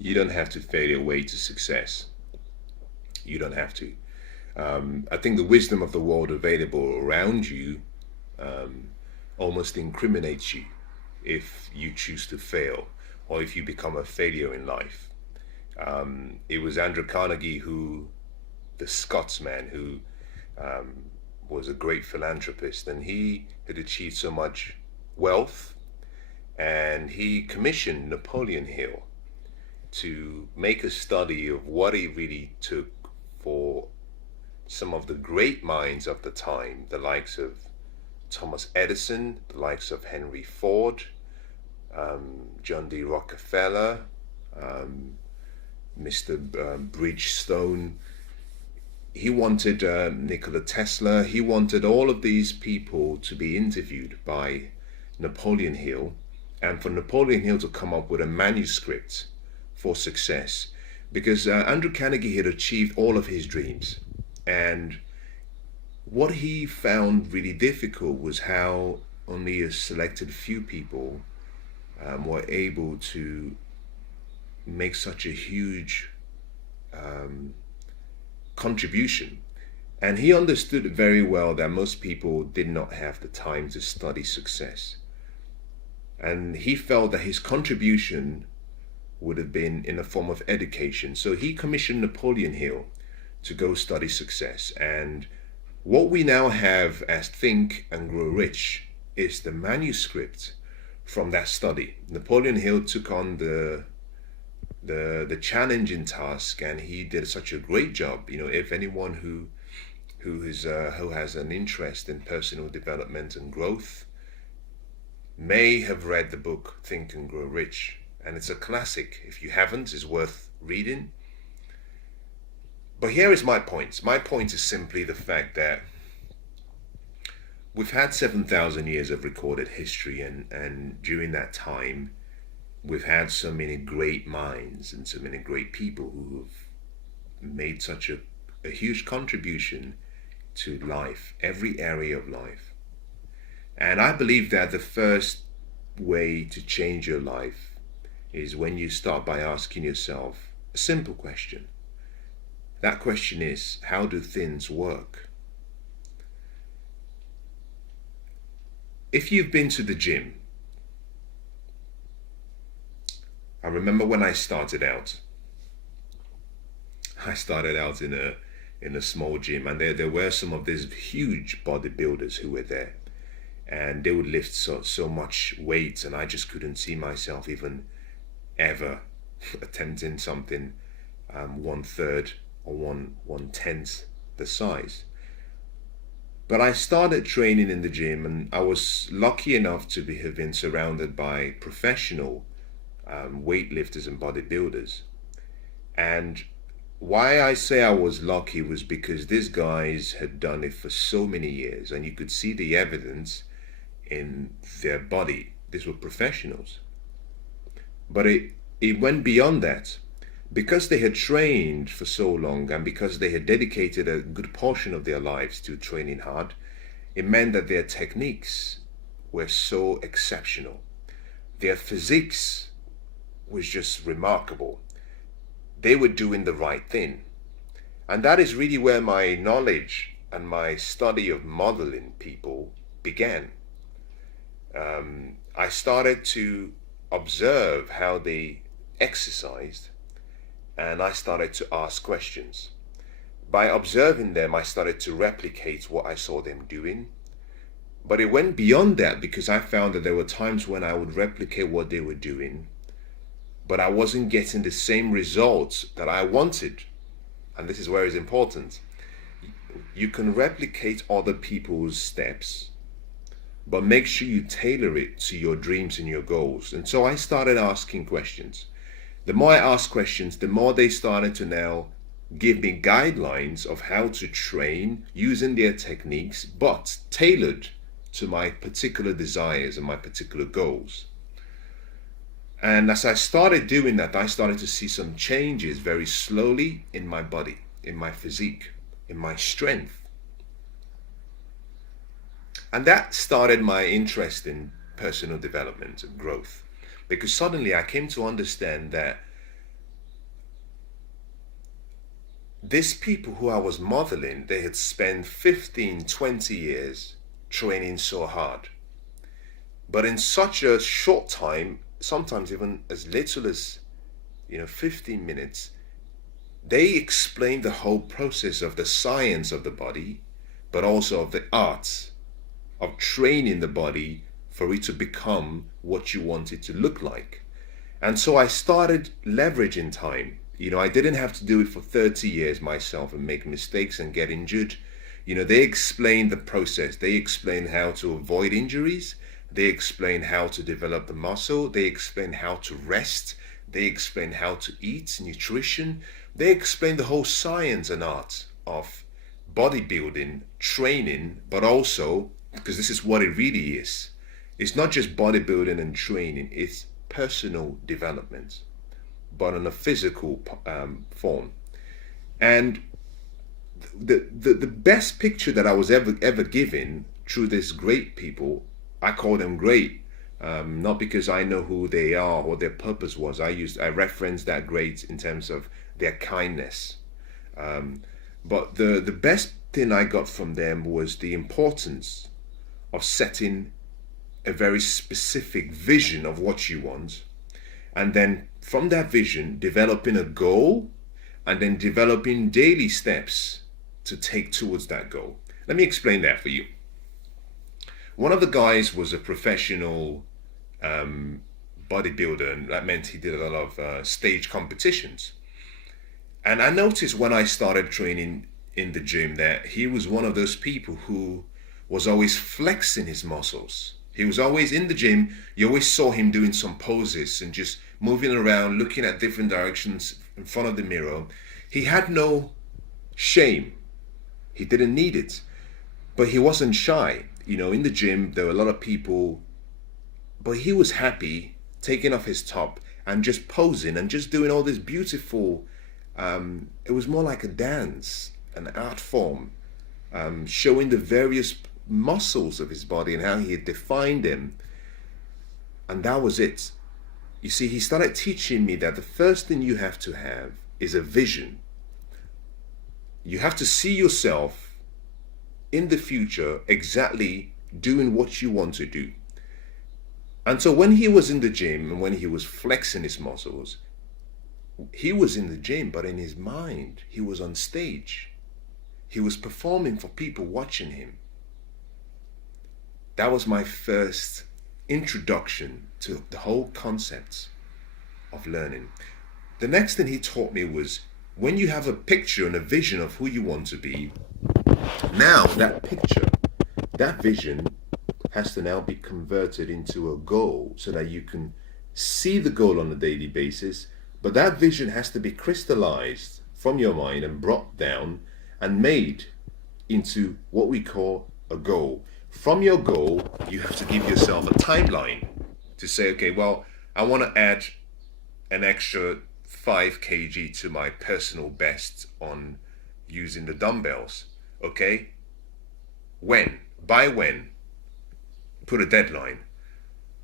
You don't have to fail your way to success. You don't have to. I think the wisdom of the world available around you almost incriminates you if you choose to fail or if you become a failure in life. It was Andrew Carnegie who, the Scotsman, who was a great philanthropist, and he had achieved so much wealth, and he commissioned Napoleon Hill to make a study of what it really took for some of the great minds of the time, the likes of Thomas Edison, the likes of Henry Ford, John D. Rockefeller, Mr. Bridgestone. He wanted Nikola Tesla. He wanted all of these people to be interviewed by Napoleon Hill, and for Napoleon Hill to come up with a manuscript for success, because Andrew Carnegie had achieved all of his dreams, and what he found really difficult was how only a selected few people were able to make such a huge contribution. And he understood very well that most people did not have the time to study success. And he felt that his contribution would have been in a form of education. So he commissioned Napoleon Hill to go study success. And what we now have as Think and Grow Rich is the manuscript from that study. Napoleon Hill took on the challenging task, and he did such a great job. If anyone who has an interest in personal development and growth may have read the book Think and Grow Rich, and it's a classic. If you haven't, it's worth reading. But here is my point. My point is simply the fact that we've had 7,000 years of recorded history, and during that time, we've had so many great minds and so many great people who have made such a huge contribution to life, every area of life. And I believe that the first way to change your life is when you start by asking yourself a simple question. That question is, how do things work? If you've been to the gym, I remember when I started out in a small gym, and there were some of these huge bodybuilders who were there, and they would lift so much weight, and I just couldn't see myself even ever attempting something 1/3 or one tenth the size. But I started training in the gym, and I was lucky enough to have been surrounded by professional weightlifters and bodybuilders. And why I say I was lucky was because these guys had done it for so many years, and you could see the evidence in their body. These were professionals. But it went beyond that. Because they had trained for so long, and because they had dedicated a good portion of their lives to training hard, it meant that their techniques were so exceptional. Their physiques was just remarkable. They were doing the right thing. And that is really where my knowledge and my study of modeling people began. I started to observe how they exercised, and I started to ask questions. By observing them, I started to replicate what I saw them doing. But it went beyond that, because I found that there were times when I would replicate what they were doing, but I wasn't getting the same results that I wanted. And this is where it's important. You can replicate other people's steps, but make sure you tailor it to your dreams and your goals. And so I started asking questions. The more I asked questions, the more they started to now give me guidelines of how to train using their techniques, but tailored to my particular desires and my particular goals. And as I started doing that, I started to see some changes very slowly in my body, in my physique, in my strength. And that started my interest in personal development and growth, because suddenly I came to understand that these people who I was modeling, they had spent 15, 20 years training so hard. But in such a short time, sometimes even as little as 15 minutes, they explain the whole process of the science of the body, but also of the arts of training the body for it to become what you want it to look like. And so I started leveraging time. I didn't have to do it for 30 years myself and make mistakes and get injured. They explained the process. They explained how to avoid injuries. They explained how to develop the muscle. They explained how to rest. They explained how to eat, nutrition. They explained the whole science and art of bodybuilding, training, but also, because this is what it really is, it's not just bodybuilding and training, it's personal development, but in a physical form. And the best picture that I was ever given through these great people, I call them great, not because I know who they are or their purpose was. I referenced that great in terms of their kindness. But the best thing I got from them was the importance of setting a very specific vision of what you want, and then from that vision developing a goal, and then developing daily steps to take towards that goal. Let me explain that for you. One of the guys was a professional bodybuilder, and that meant he did a lot of stage competitions. And I noticed when I started training in the gym that he was one of those people who was always flexing his muscles. He was always in the gym. You always saw him doing some poses and just moving around, looking at different directions in front of the mirror. He had no shame. He didn't need it. But he wasn't shy. In the gym, there were a lot of people, but he was happy taking off his top and just posing and just doing all this beautiful, it was more like a dance, an art form, showing the various muscles of his body and how he had defined them. And that was it. You see, he started teaching me that the first thing you have to have is a vision. You have to see yourself in the future exactly doing what you want to do. And so when he was in the gym and when he was flexing his muscles, he was in the gym, but in his mind, he was on stage. He was performing for people watching him. That was my first introduction to the whole concept of learning. The next thing he taught me was, when you have a picture and a vision of who you want to be, now that picture, that vision has to now be converted into a goal so that you can see the goal on a daily basis. But that vision has to be crystallized from your mind and brought down and made into what we call a goal. From your goal, you have to give yourself a timeline to say, okay, well, I want to add an extra 5 kg to my personal best on using the dumbbells. Okay? When? By when? Put a deadline.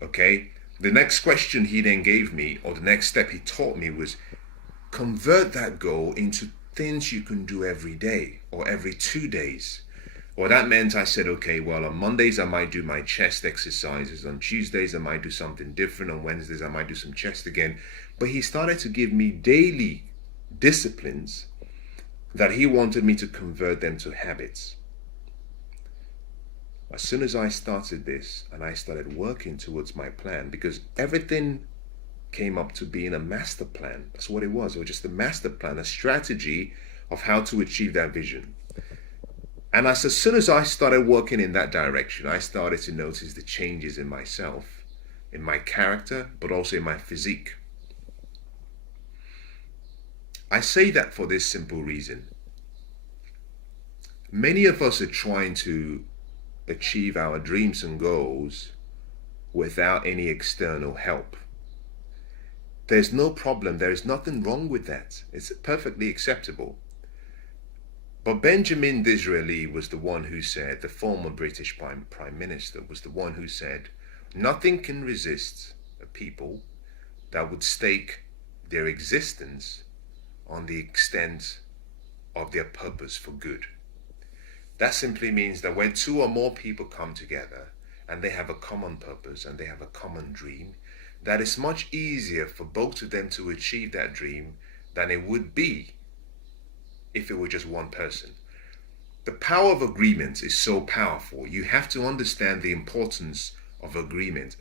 Okay? The next question he then gave me, or the next step he taught me, was convert that goal into things you can do every day or every 2 days. Well, that meant I said, okay, well, on Mondays I might do my chest exercises. On Tuesdays I might do something different. On Wednesdays I might do some chest again. But he started to give me daily disciplines that he wanted me to convert them to habits. As soon as I started this and I started working towards my plan, because everything came up to being a master plan. That's what it was. It was just a master plan, a strategy of how to achieve that vision. And as soon as I started working in that direction, I started to notice the changes in myself, in my character, but also in my physique. I say that for this simple reason. Many of us are trying to achieve our dreams and goals without any external help. There's no problem. There is nothing wrong with that. It's perfectly acceptable. But Benjamin Disraeli was the one who said, the former British Prime Minister was the one who said, nothing can resist a people that would stake their existence on the extent of their purpose for good. That simply means that when two or more people come together and they have a common purpose and they have a common dream, that it's much easier for both of them to achieve that dream than it would be if it were just one person. The power of agreement is so powerful. You have to understand the importance of agreement.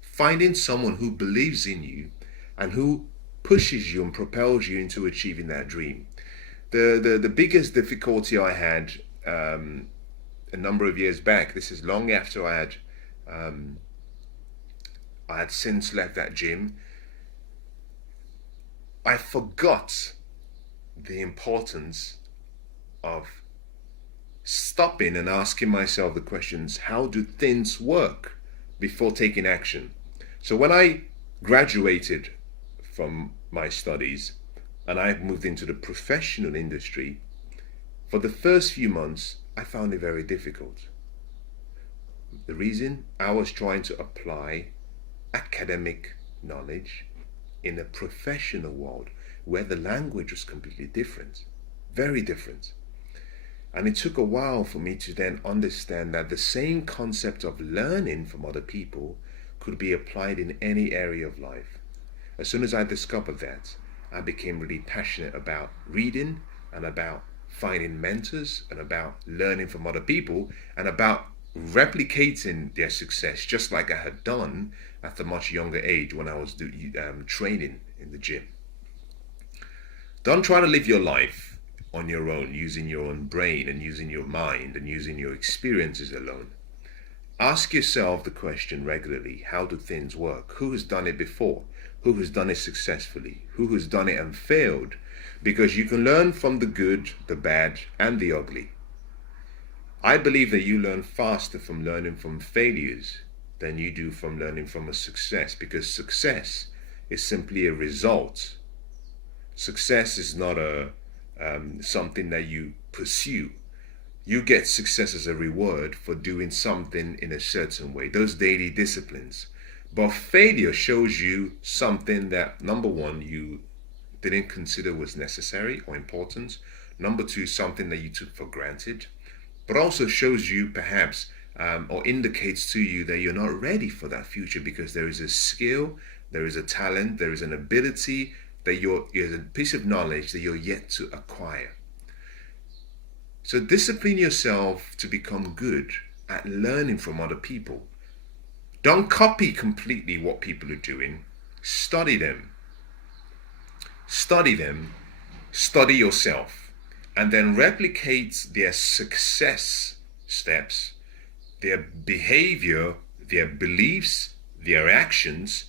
Finding someone who believes in you and who pushes you and propels you into achieving that dream. The biggest difficulty I had a number of years back, this is long after I had since left that gym, I forgot the importance of stopping and asking myself the questions, how do things work, before taking action. So when I graduated from my studies and I moved into the professional industry, for the first few months, I found it very difficult. The reason, I was trying to apply academic knowledge in a professional world where the language was completely different, very different. And it took a while for me to then understand that the same concept of learning from other people could be applied in any area of life. As soon as I discovered that, I became really passionate about reading and about finding mentors and about learning from other people and about replicating their success, just like I had done at a much younger age when I was training in the gym. Don't try to live your life on your own, using your own brain and using your mind and using your experiences alone. Ask yourself the question regularly, how do things work? Who has done it before? Who has done it successfully? Who has done it and failed? Because you can learn from the good, the bad, and the ugly. I believe that you learn faster from learning from failures than you do from learning from a success, because success is simply a result. Success is not something that you pursue. You get success as a reward for doing something in a certain way, those daily disciplines. But failure shows you something that, number one, you didn't consider was necessary or important. Number two, something that you took for granted. But also shows you perhaps or indicates to you that you're not ready for that future, because there is a skill, there is a talent, there is an ability, is a piece of knowledge that you're yet to acquire. So discipline yourself to become good at learning from other people. Don't copy completely what people are doing. Study them. Study them. Study yourself. And then replicate their success steps, their behavior, their beliefs, their actions,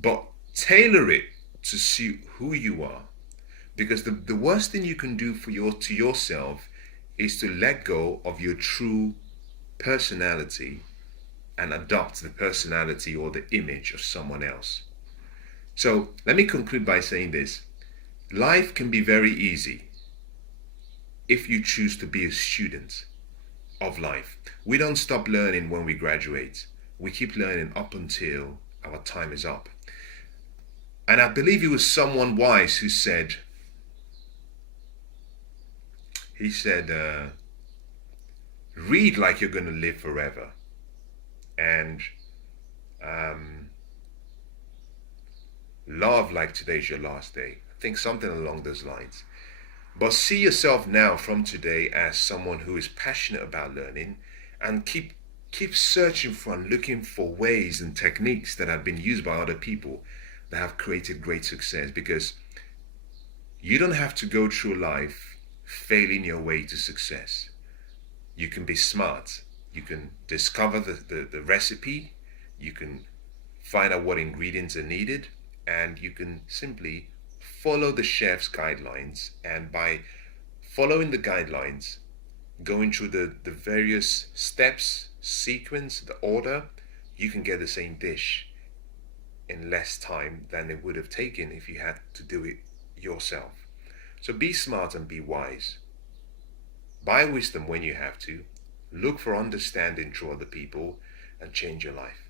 but tailor it to suit who you are. Because the worst thing you can do to yourself is to let go of your true personality and adopt the personality or the image of someone else. So let me conclude by saying this. Life can be very easy if you choose to be a student of life. We don't stop learning when we graduate. We keep learning up until our time is up. And I believe it was someone wise who said, read like you're going to live forever, and love like today's your last day. I think something along those lines. But see yourself now from today as someone who is passionate about learning, and keep searching for and looking for ways and techniques that have been used by other people that have created great success, because you don't have to go through life failing your way to success. You can be smart. You can discover the recipe. You can find out what ingredients are needed, and you can simply follow the chef's guidelines. And by following the guidelines, going through the various steps, sequence, the order, you can get the same dish in less time than it would have taken if you had to do it yourself. So be smart and be wise. Buy wisdom when you have to. Look for understanding through other people, and change your life.